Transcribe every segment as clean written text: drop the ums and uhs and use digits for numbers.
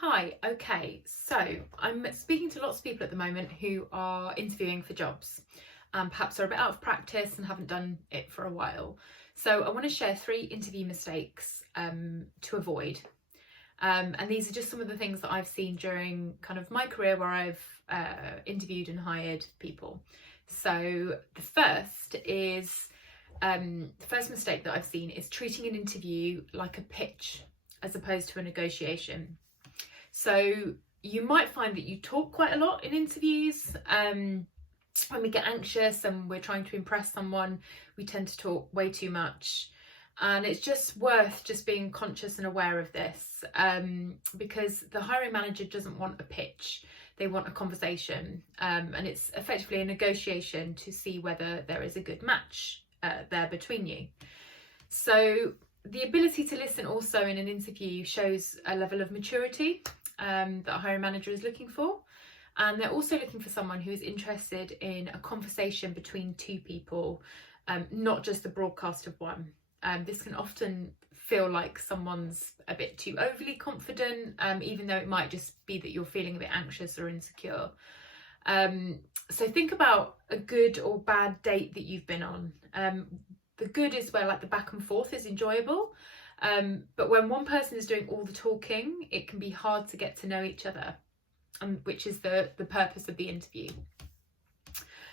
Hi, okay, so I'm speaking to lots of people at the moment who are interviewing for jobs and perhaps are a bit out of practice and haven't done it for a while. So I want to share 3 interview mistakes to avoid. And these are just some of the things that I've seen during kind of my career where I've interviewed and hired people. So the first mistake that I've seen is treating an interview like a pitch as opposed to a negotiation. So you might find that you talk quite a lot in interviews. When we get anxious and we're trying to impress someone, we tend to talk way too much. And it's just worth just being conscious and aware of this, because the hiring manager doesn't want a pitch. They want a conversation, and it's effectively a negotiation to see whether there is a good match there between you. So the ability to listen also in an interview shows a level of maturity that a hiring manager is looking for. And they're also looking for someone who is interested in a conversation between 2 people, not just the broadcast of one. This can often feel like someone's a bit too overly confident, even though it might just be that you're feeling a bit anxious or insecure. So think about a good or bad date that you've been on. The good is where like the back and forth is enjoyable, but when one person is doing all the talking, it can be hard to get to know each other, which is the purpose of the interview.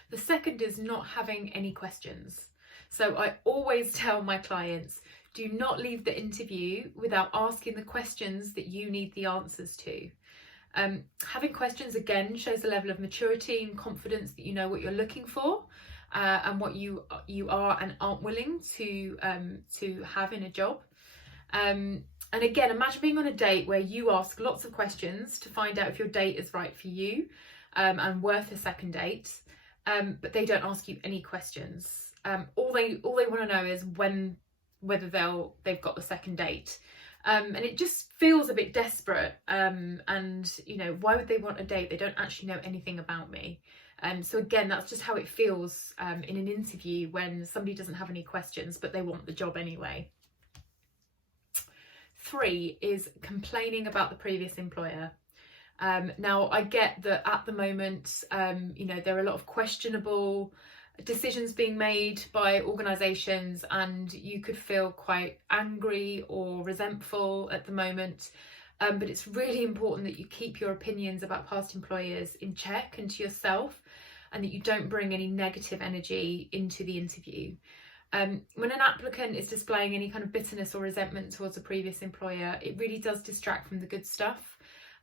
The second is not having any questions. So I always tell my clients, do not leave the interview without asking the questions that you need the answers to. Having questions again shows a level of maturity and confidence that you know what you're looking for, and what you are and aren't willing to have in a job. And again, imagine being on a date where you ask lots of questions to find out if your date is right for you, and worth a second date, but they don't ask you any questions. All they want to know is whether they've got the second date. And it just feels a bit desperate, and you know, why would they want a date? They don't actually know anything about me. So again, that's just how it feels in an interview when somebody doesn't have any questions but they want the job anyway. 3 is complaining about the previous employer. Now I get that at the moment, you know, there are a lot of questionable decisions being made by organisations, and you could feel quite angry or resentful at the moment. But it's really important that you keep your opinions about past employers in check and to yourself, and that you don't bring any negative energy into the interview. When an applicant is displaying any kind of bitterness or resentment towards a previous employer, it really does distract from the good stuff.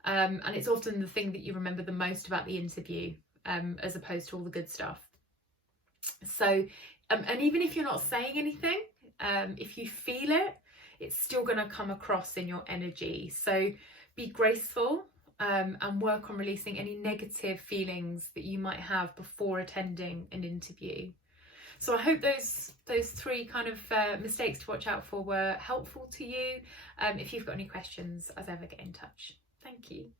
And it's often the thing that you remember the most about the interview, as opposed to all the good stuff. So, and even if you're not saying anything, if you feel it, it's still going to come across in your energy. So be graceful, and work on releasing any negative feelings that you might have before attending an interview. So I hope those 3 kind of mistakes to watch out for were helpful to you. If you've got any questions, as ever, get in touch. Thank you.